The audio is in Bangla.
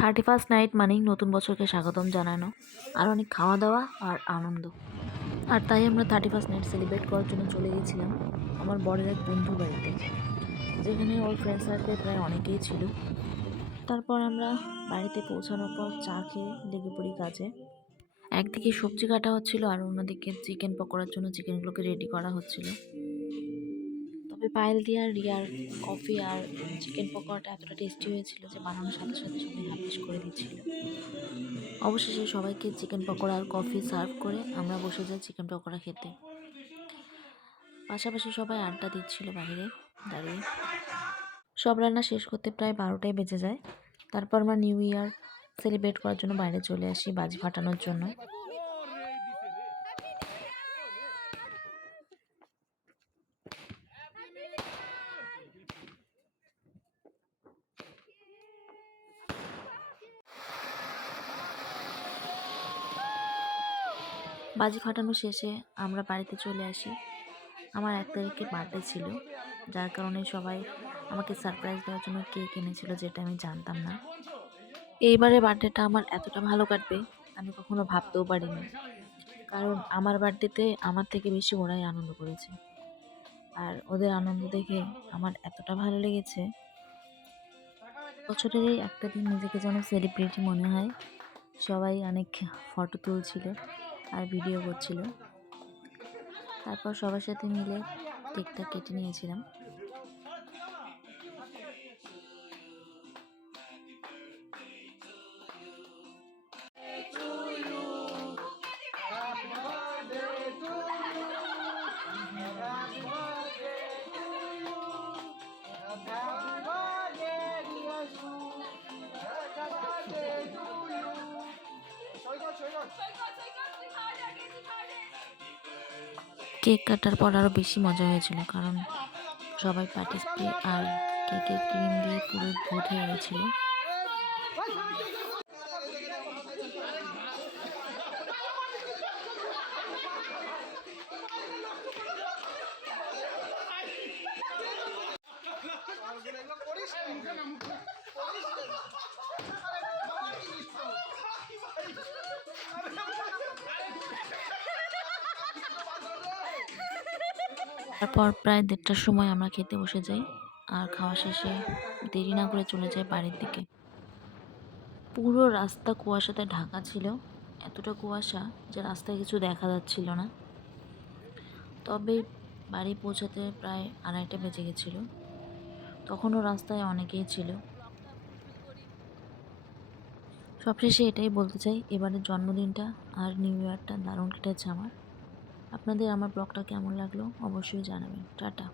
31st নাইট মানেই নতুন বছরকে স্বাগতম জানানো, আর অনেক খাওয়া দাওয়া আর আনন্দ। আর তাই আমরা 31st নাইট সেলিব্রেট করার জন্য চলে গেছিলাম আমার বড়ের এক বন্ধুর বাড়িতে, যেখানে ওর ফ্রেন্ড সার্কেল প্রায় অনেকেই ছিল। তারপর আমরা বাড়িতে পৌঁছানোর পর চা খেয়ে লেগে পড়ি কাজে। একদিকে সবজি কাটা হচ্ছিল আর অন্যদিকে চিকেন পকোড়ার জন্য চিকেনগুলোকে রেডি করা হচ্ছিল। তবে পায়েল দিয়া আর রিয়ার কফি আর চিকেন পকোড়াটা এতটা টেস্টি হয়েছিল যে বানানোর সাথে সাথে সবাই হাফিস করে দিচ্ছিল। অবশেষে সবাইকে চিকেন পকোড়া আর কফি সার্ভ করে আমরা বসে যাই চিকেন পকোড়া খেতে। পাশাপাশি সবাই আড্ডা দিচ্ছিল বাইরে দাঁড়িয়ে। সব রান্না শেষ করতে প্রায় 12টাই বেজে যায়। তারপর আমরা নিউ ইয়ার সেলিব্রেট করার জন্য বাইরে চলে আসি বাজি ফাটানোর জন্য। বাজি ফাটানো শেষে আমরা বাড়িতে চলে আসি। আমার 1 তারিখে বার্থডে ছিল, যার কারণে সবাই আমাকে সারপ্রাইজ দেওয়ার জন্য কেক এনেছিল, যেটা আমি জানতাম না। এইবারে বার্থডেটা আমার এতটা ভালো কাটবে আমি কখনো ভাবতেও পারিনি, কারণ আমার বার্থডেতে আমার থেকে বেশি ওরাই আনন্দ করেছে। আর ওদের আনন্দ দেখে আমার এতটা ভালো লেগেছে। বছরের এই একটা দিন নিজেকে যেন সেলিব্রিটি মনে হয়। সবাই অনেক ফটো তুলছিল আর ভিডিও করছিল। তারপর সবার সাথে মিলে কেকটা কেটে নিয়েছিলাম। কেক কাটার পর আরও বেশি মজা হয়েছিল, কারণ সবাই পার্টি স্প্রে আর কেকের ক্রিম দিয়ে পুরো ভূত হয়ে গেছিল। তারপর প্রায় 1:30টার সময় আমরা খেতে বসে যাই, আর খাওয়া শেষে দেরি না করে চলে যাই বাড়ির দিকে। পুরো রাস্তা কুয়াশাতে ঢাকা ছিল, এতটা কুয়াশা যে রাস্তায় কিছু দেখা যাচ্ছিল না। তবে বাড়ি পৌঁছাতে প্রায় 2:30টা বেজে গেছিল। তখনও রাস্তায় অনেকেই ছিল। সবশেষে এটাই বলতে চাই, এবারের জন্মদিনটা আর নিউ ইয়ারটা দারুণ কেটেছে আমার। আপনাদের আমার ব্লগটা কেমন লাগলো অবশ্যই জানাবেন। টাটা।